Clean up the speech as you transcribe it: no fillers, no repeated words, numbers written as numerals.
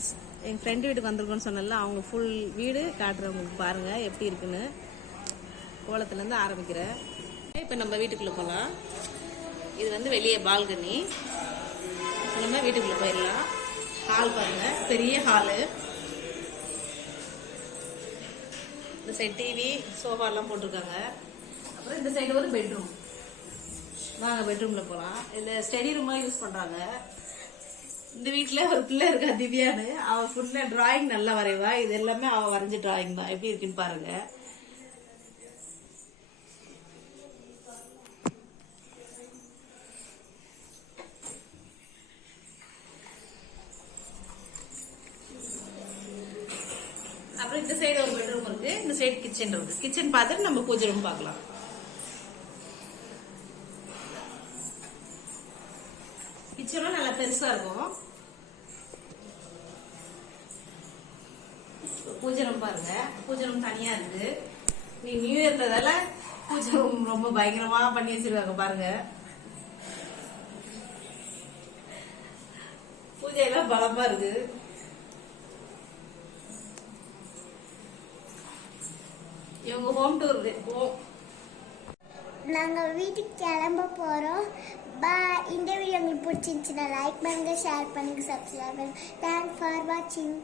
Friends, எங்கள் friend வீட்டுக்கு வந்திருக்கோன்னு சொன்னல, அவங்க ஃபுல் வீடு காட்டுறவங்களுக்கு பாருங்கள் எப்படி இருக்குன்னு. கோலத்துலேருந்து ஆரம்பிக்கிறேன். இப்போ நம்ம வீட்டுக்குள்ளே போகலாம். இது வந்து வெளியே பால்கனி. நம்ம வீட்டுக்குள்ளே போயிடலாம். ஹால் பாருங்கள், பெரிய ஹாலு. இந்த சைடு டிவி, சோஃபாலாம் போட்டிருக்காங்க. அப்புறம் இந்த சைடு ஒரு பெட்ரூம். வாங்க பெட்ரூமில் போகலாம். இதில் ஸ்டடி ரூமாக யூஸ் பண்ணுறாங்க. இந்த வீட்டில் ஒரு பிள்ளை இருக்கா, திவ்யான்னு. அவள் ஃபுல்லாக டிராயிங் நல்லா வரைவா. இது எல்லாமே அவள் வரைஞ்ச டிராயிங் தான். எப்படி இருக்குன்னு பாருங்க. அப்புறம் இந்த சைடு ஒரு பெட்ரூம் இருக்கு, இந்த சைடு கிச்சன் இருக்கு. கிச்சன் பார்த்துட்டு நம்ம பூஜை ரூம் பார்க்கலாம். கிச்சனும் நல்லா பெருசா இருக்கும். பூஜை ரூம் பாருங்க, பூஜை ரூம் தனியா இருக்கு. நீ நியூ இயர்ன்றதால பூஜை ரூம் ரொம்ப பயங்கரமா பண்ணி வச்சிருக்காங்க பாருங்க. பூஜை எல்லாம் பலமா இருக்கு. இவங்க ஹோம் டூர். நாங்க வீட்டுக்கு கிளம்ப போறோம். இந்த வீடியோ உங்களுக்கு பிடிச்சிருந்துச்சுன்னா லைக் பண்ணுங்க, ஷேர் பண்ணுங்க, சப்ஸ்கிரைப் பண்ணுங்க. தேங்க்ஸ் ஃபார் வாட்சிங்.